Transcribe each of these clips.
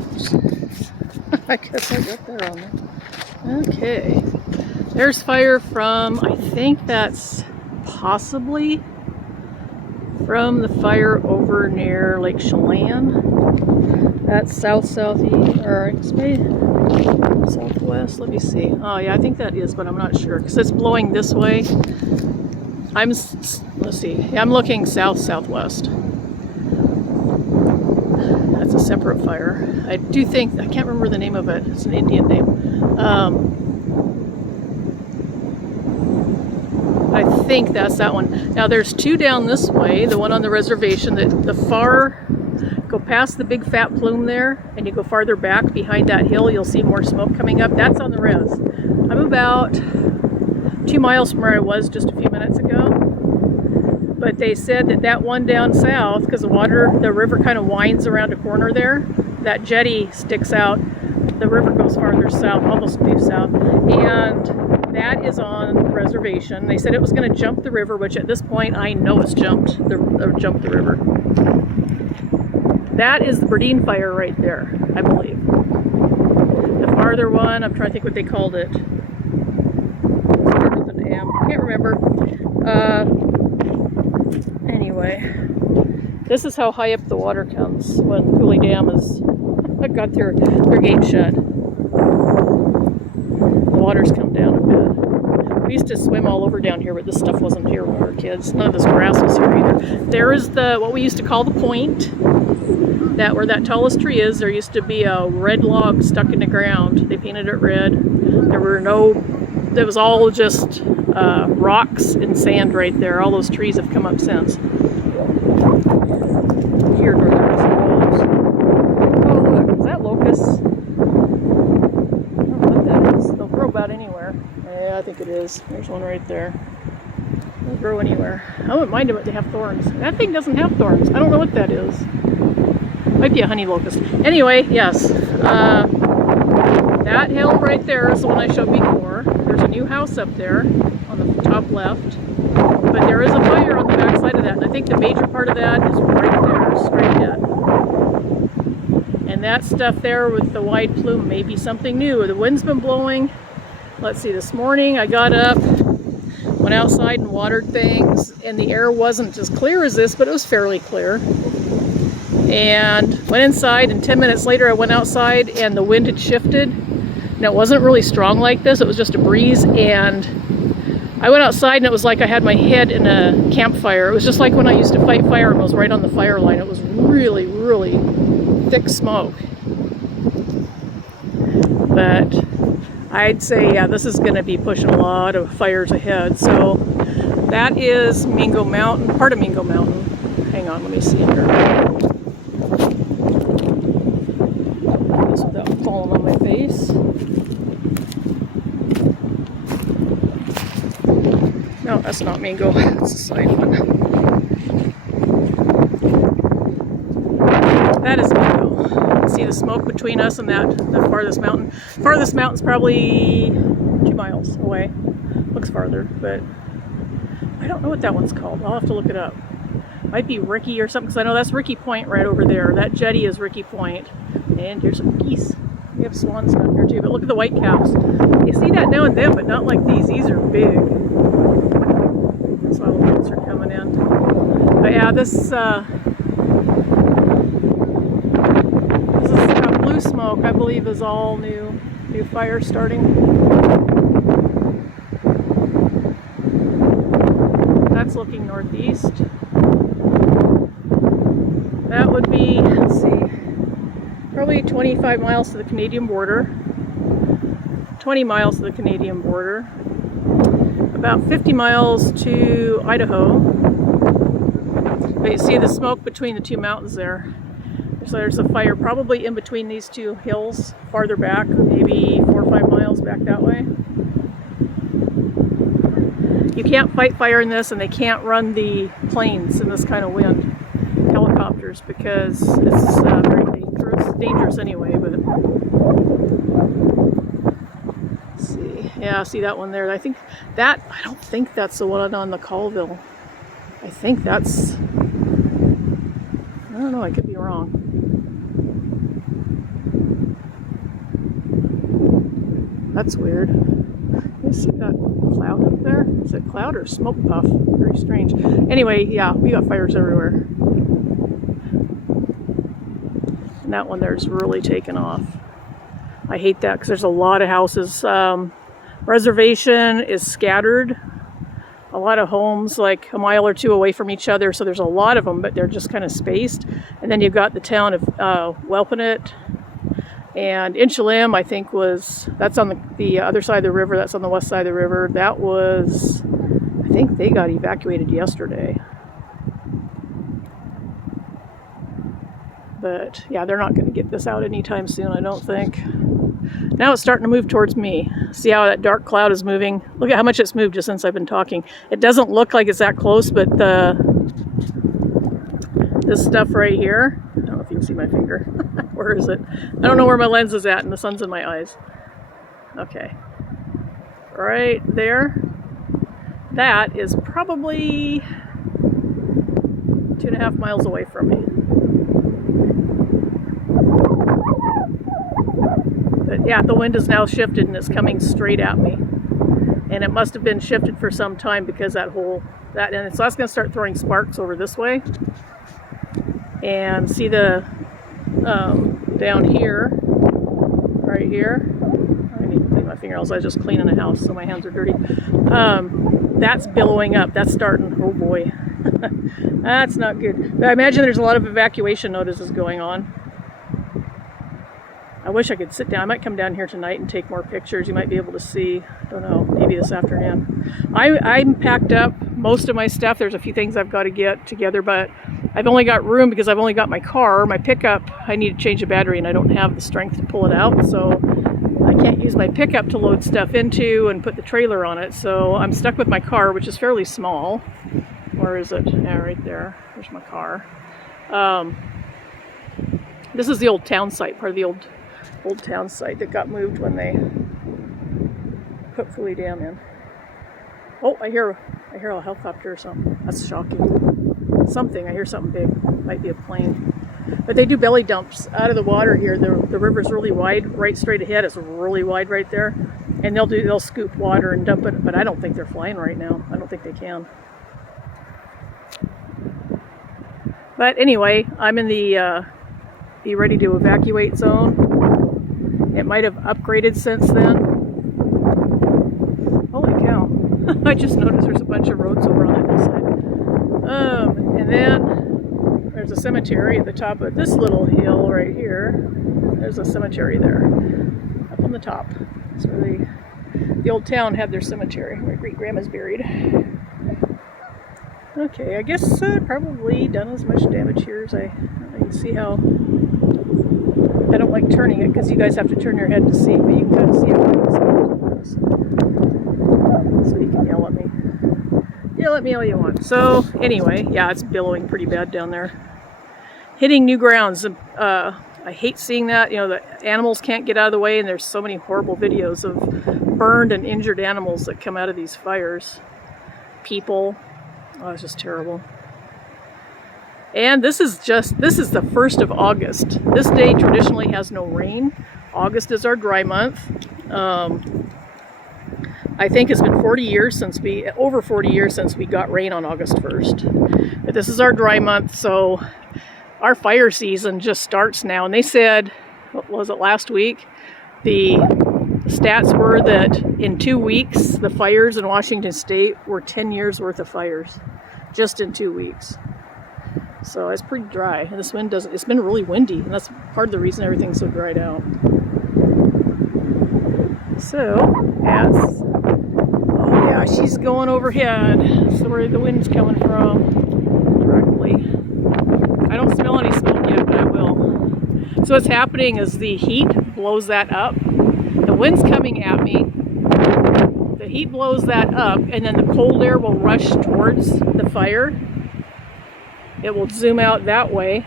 Oops. I guess I got there on there. Okay. There's fire from, I think that's possibly from the fire over near Lake Chelan. That's south-southeast, or it's maybe southwest. Let me see. Oh yeah, I think that is, but I'm not sure because it's blowing this way. Let's see. Yeah, I'm looking south-southwest. That's a separate fire. I do think, I can't remember the name of it. It's an Indian name. I think that's that one. Now there's two down this way. The one on the reservation, the far, go past the big fat plume there, and you go farther back behind that hill, you'll see more smoke coming up. That's on the res. I'm about 2 miles from where I was just a few minutes ago. But they said that that one down south, because the river kind of winds around a corner there, that jetty sticks out. The river goes farther south, almost due south, and that is on the reservation. They said it was going to jump the river, which at this point I know it's jumped the river. That is the Bradeen fire right there, I believe. The farther one, I'm trying to think what they called it. With an M, can't remember. Anyway, this is how high up the water comes when Cooley Dam has got their gate shut. The water's come down a bit. We used to swim all over down here, but this stuff wasn't here when we were kids. None of this grass was here either. There is what we used to call the point. Where that tallest tree is, there used to be a red log stuck in the ground. They painted it red. There was all just rocks and sand right there. All those trees have come up since. Here, where there was wolves. Oh look, is that locusts? I don't know what that is. They'll grow about anywhere. Yeah, I think it is. There's one right there. They'll grow anywhere. I wouldn't mind them if they have thorns. That thing doesn't have thorns. I don't know what that is. Might be a honey locust. Anyway, yes. That hill right there is the one I showed before. There's a new house up there on the top left. But there is a fire on the back side of that. And I think the major part of that is right there, straight ahead. And that stuff there with the wide plume may be something new. The wind's been blowing. Let's see, this morning I got up, went outside and watered things, and the air wasn't as clear as this, but it was fairly clear. And went inside, and 10 minutes later I went outside and the wind had shifted. And it wasn't really strong like this, it was just a breeze, and I went outside and it was like I had my head in a campfire. It was just like when I used to fight fire and was right on the fire line. It was really, really thick smoke. But I'd say, yeah, this is going to be pushing a lot of fires ahead. So that is Mingo Mountain, part of Mingo Mountain. Hang on, let me see here. Without falling on my face. No, that's not Mingo. That's the side one. That is Mingo. See the smoke between us and the farthest mountain. Farthest mountain's probably 2 miles away. Looks farther, but I don't know what that one's called. I'll have to look it up. Might be Ricky or something, because I know that's Ricky Point right over there. That jetty is Ricky Point. And here's some geese. We have swans down here too, but look at the white caps. You see that now and then, but not like these. These are big. That's why the lights are coming in. But yeah, this is blue smoke, I believe, is all new fire starting. That's looking northeast. That would be, let's see, probably 25 miles to the Canadian border, 20 miles to the Canadian border, about 50 miles to Idaho. But you see the smoke between the two mountains there. So there's a fire probably in between these two hills, farther back, maybe 4 or 5 miles back that way. You can't fight fire in this, and they can't run the planes in this kind of wind, helicopters, because it's very dangerous anyway. But let's see, yeah, see that one there. I don't think that's the one on the Colville. I think that's, I don't know, I could be wrong. That's weird. You see that cloud up there? Is it cloud or smoke puff? Very strange. Anyway, yeah, we got fires everywhere. And that one there's really taken off. I hate that because there's a lot of houses. Reservation is scattered. A lot of homes like a mile or two away from each other, so there's a lot of them, but they're just kind of spaced. And then you've got the town of Welpinit, and Inchalim, I think that's on the other side of the river, that's on the west side of the river. That was, I think they got evacuated yesterday. But yeah, they're not going to get this out anytime soon, I don't think. Now it's starting to move towards me. See how that dark cloud is moving? Look at how much it's moved just since I've been talking. It doesn't look like it's that close, but this stuff right here, I don't know if you can see my finger. Where is it? I don't know where my lens is at and the sun's in my eyes. Okay. Right there. That is probably 2.5 miles away from me. But yeah, the wind has now shifted and it's coming straight at me. And it must have been shifted for some time because and so that's going to start throwing sparks over this way. And see the, down here, right here, I need to clean my fingernails, I was just cleaning the house so my hands are dirty. That's billowing up, that's starting, oh boy. That's not good. I imagine there's a lot of evacuation notices going on. I wish I could sit down. I might come down here tonight and take more pictures. You might be able to see. I don't know, maybe this afternoon. I'm packed up most of my stuff. There's a few things I've got to get together, but I've only got room because I've only got my car. My pickup, I need to change the battery and I don't have the strength to pull it out. So I can't use my pickup to load stuff into and put the trailer on it. So I'm stuck with my car, which is fairly small. Where is it? Yeah, right there. There's my car. This is the old town site, part of the old town site that got moved when they put Foley Dam in. Oh, I hear a helicopter or something. That's shocking. Something, I hear something big. Might be a plane. But they do belly dumps out of the water here. The river's really wide, right straight ahead. It's really wide right there. And they'll scoop water and dump it, but I don't think they're flying right now. I don't think they can. But anyway, I'm in the be ready to evacuate zone. It might have upgraded since then. Holy cow. I just noticed there's a bunch of roads over on that hillside. And then there's a cemetery at the top of this little hill right here. There's a cemetery there, up on the top. It's really, the old town had their cemetery where great grandma's buried. Okay, I guess probably done as much damage here as I can see how. I don't like turning it because you guys have to turn your head to see, but you can kind of see how it is. So you can yell at me. Yell at me all you want. So anyway, yeah, it's billowing pretty bad down there. Hitting new grounds. I hate seeing that. You know, the animals can't get out of the way, and there's so many horrible videos of burned and injured animals that come out of these fires. People. Oh, it's just terrible. And this is the 1st of August. This day traditionally has no rain. August is our dry month. I think it's been over 40 years since we got rain on August 1st. But this is our dry month, so our fire season just starts now. And they said, what was it, last week? The stats were that in 2 weeks, the fires in Washington State were 10 years worth of fires, just in 2 weeks. So it's pretty dry, and this wind it's been really windy, and that's part of the reason everything's so dried out. So, oh yeah, she's going overhead. That's where the wind's coming from, directly. I don't smell any smoke yet, but I will. So what's happening is the heat blows that up. The wind's coming at me. The heat blows that up, and then the cold air will rush towards the fire. It will zoom out that way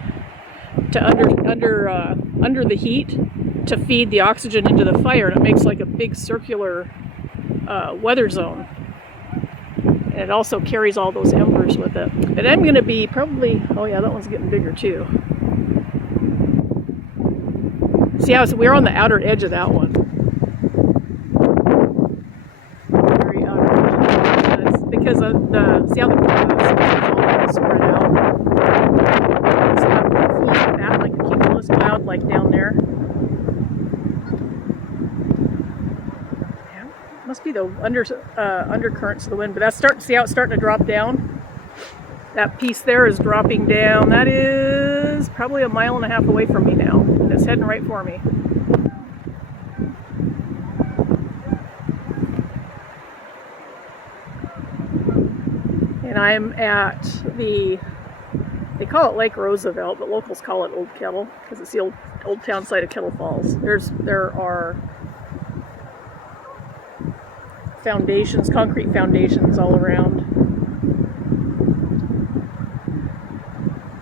to under the heat to feed the oxygen into the fire, and it makes like a big circular weather zone. And it also carries all those embers with it. But I'm going to be probably, oh yeah, that one's getting bigger too. See how we're on the outer edge of that one. because of see how the smoke is all spread out. It's not full of that, like a cumulus cloud, like down there. Yeah, must be the undercurrents of the wind, but that's see how it's starting to drop down? That piece there is dropping down. That is probably 1.5 miles away from me now, and it's heading right for me. And I'm at they call it Lake Roosevelt, but locals call it Old Kettle because it's the old town site of Kettle Falls. There are foundations, concrete foundations all around.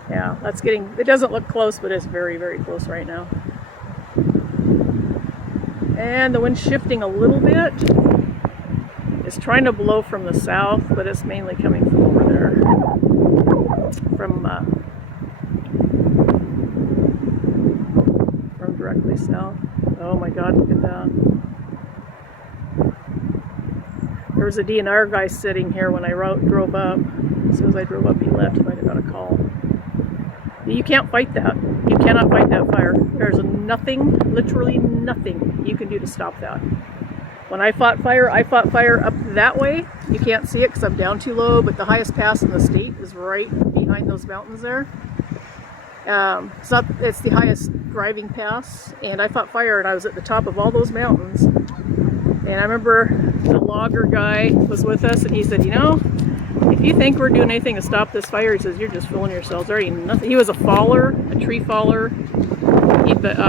Yeah, that's it doesn't look close, but it's very, very close right now. And the wind's shifting a little bit. It's trying to blow from the south, but it's mainly coming from over there. From directly south. Oh my God, look at that. There was a DNR guy sitting here when I drove up. As soon as I drove up, he left. He might have got a call. You can't fight that. You cannot fight that fire. There's nothing, literally nothing you can do to stop that. When I fought fire up that way. You can't see it because I'm down too low, but the highest pass in the state is right behind those mountains there. It's the highest driving pass, and I fought fire and I was at the top of all those mountains. And I remember the logger guy was with us, and he said, you know, if you think we're doing anything to stop this fire, he says, you're just fooling yourselves. There ain't nothing. He was a faller, a tree faller,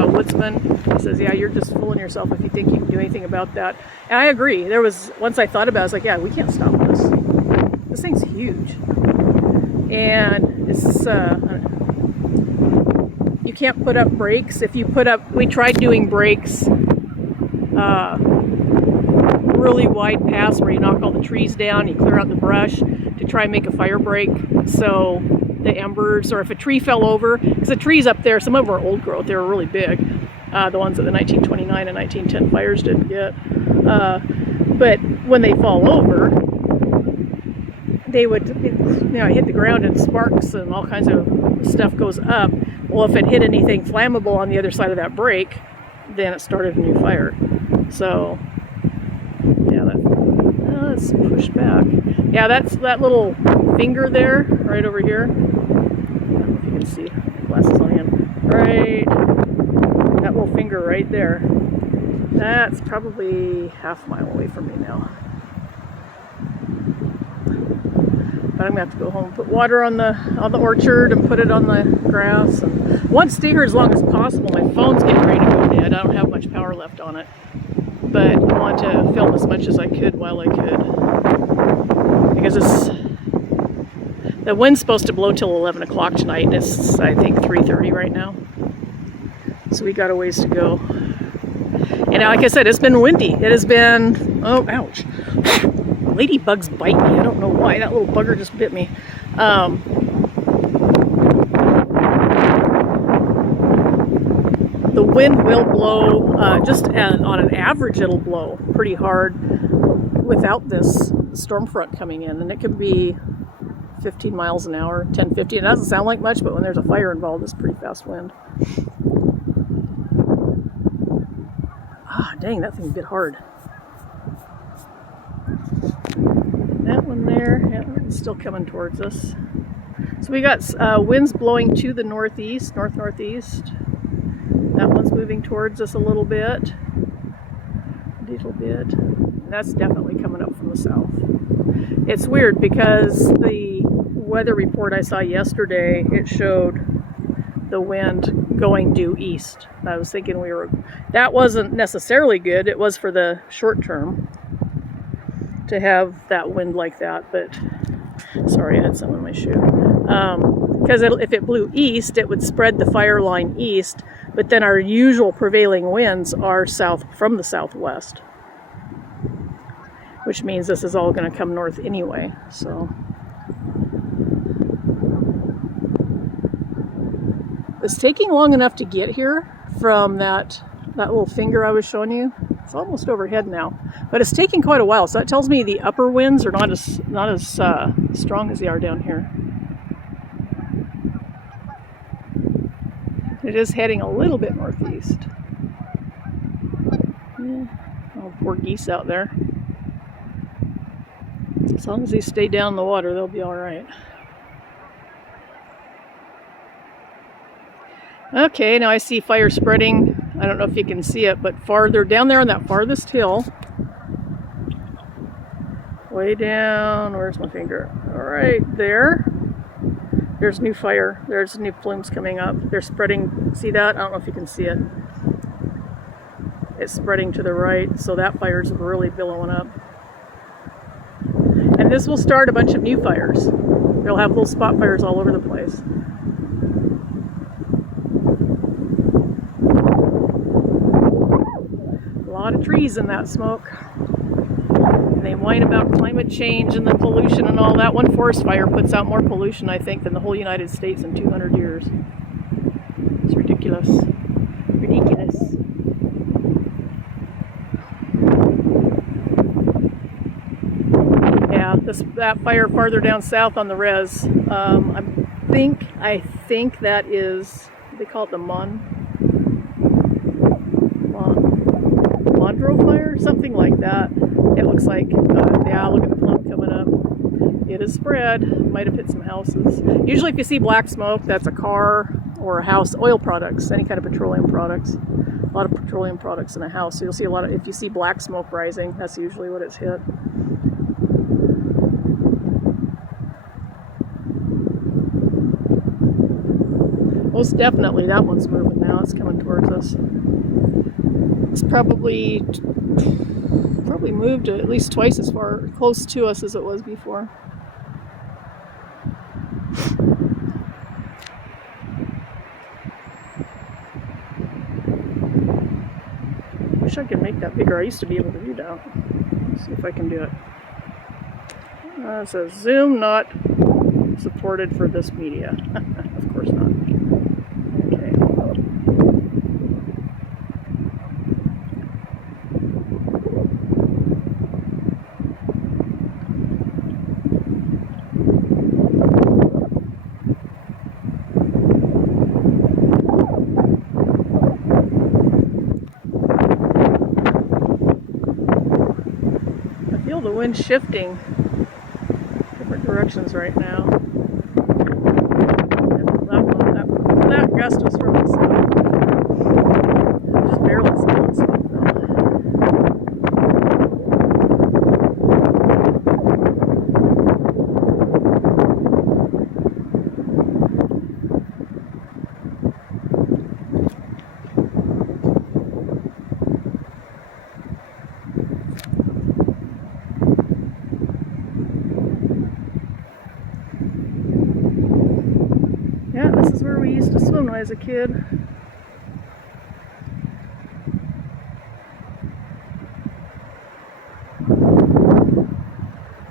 woodsman. He says, yeah, you're just fooling yourself if you think you can do anything about that. And I agree. Once I thought about it, I was like, yeah, we can't stop this. This thing's huge. And it's, you can't put up brakes. We tried doing brakes, really wide paths where you knock all the trees down, you clear out the brush to try and make a fire break. So the embers, or if a tree fell over, because the trees up there, some of them are old growth, they were really big. The ones that the 1929 and 1910 fires didn't get. But when they fall over, they would, hit the ground and sparks and all kinds of stuff goes up. Well, if it hit anything flammable on the other side of that break, then it started a new fire. So, yeah, let's push back. Yeah, that's that little finger there, right over here. I don't know if you can see. Glasses on again. Right, that little finger right there. That's probably 1/2 mile away from me now. But I'm gonna have to go home and put water on the orchard and put it on the grass. And want to stay here as long as possible. My phone's getting ready to go dead. I don't have much power left on it, but I want to film as much as I could while I could, because the wind's supposed to blow till 11 o'clock tonight, and it's I think 3:30 right now. So we got a ways to go. And like I said, it's been windy. It has been, oh, ouch. Ladybugs bite me. I don't know why. That little bugger just bit me. The wind will blow, on an average, it'll blow pretty hard without this storm front coming in. And it can be 15 miles an hour, 10, 15. It doesn't sound like much, but when there's a fire involved, it's pretty fast wind. Ah, dang, that thing bit hard. That one there, yeah, it's still coming towards us. So we got winds blowing to the northeast, northeast. That one's moving towards us a little bit. That's definitely coming up from the south. It's weird because the weather report I saw yesterday, it showed the wind going due east. I was thinking that wasn't necessarily good. It was for the short term to have that wind like that, but sorry, I had some in my shoe. Because if it blew east, it would spread the fire line east, but then our usual prevailing winds are from the southwest, which means this is all going to come north anyway. So it's taking long enough to get here from that little finger I was showing you. It's almost overhead now, but it's taking quite a while. So that tells me the upper winds are not as strong as they are down here. It is heading a little bit northeast. Yeah. Oh, poor geese out there. As long as they stay down in the water, they'll be all right. Okay, now I see fire spreading. I don't know if you can see it, but farther down there on that farthest hill, way down, where's my finger? All right, there. There's new fire. There's new plumes coming up. They're spreading. See that? I don't know if you can see it. It's spreading to the right, so that fire's really billowing up. And this will start a bunch of new fires. They'll have little spot fires all over the place. A lot of trees in that smoke. And they whine about climate change and the pollution and all that. One forest fire puts out more pollution, I think, than the whole United States in 200 years. It's ridiculous. Ridiculous. Yeah, that fire farther down south on the res. I think that is, they call it the Modrite fire, something like that. It looks like, yeah, look at the plume coming up. It is spread. Might have hit some houses. Usually if you see black smoke, that's a car or a house. Oil products, any kind of petroleum products. A lot of petroleum products in a house. So you'll see a lot of, if you see black smoke rising, that's usually what it's hit. Most definitely that one's moving now. It's coming towards us. It's probably moved at least twice as far close to us as it was before. Wish I could make that bigger. I used to be able to do that. Let's see if I can do it. It says Zoom not supported for this media. Of course not. Okay. The wind's shifting different directions right now. That gust was from the south. Just barely smelling smoke though. Yeah, this is where we used to swim when I was a kid.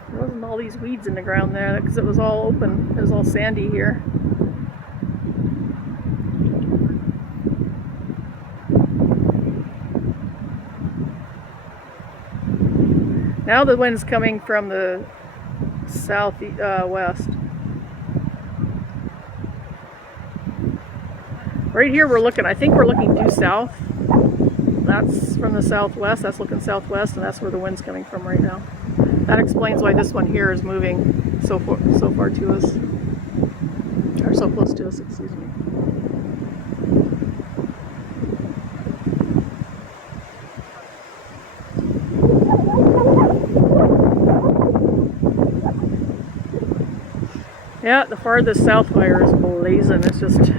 There wasn't all these weeds in the ground there because it was all open. It was all sandy here. Now the wind's coming from the southwest. Right here we're looking, I think we're looking due south. That's from the southwest, that's looking southwest, and that's where the wind's coming from right now. That explains why this one here is moving so far to us. Or so close to us, excuse me. Yeah, the farthest south fire is blazing. It's just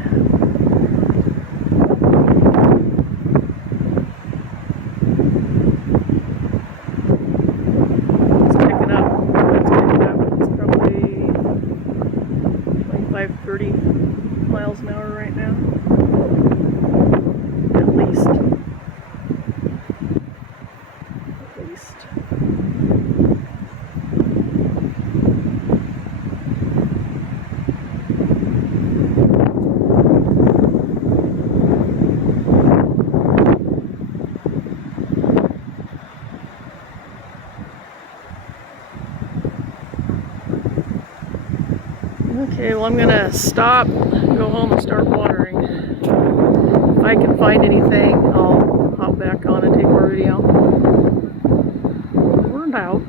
miles an hour right now, at least. Okay, well I'm gonna stop, go home and start watering. If I can find anything, I'll hop back on and take more video. We're out.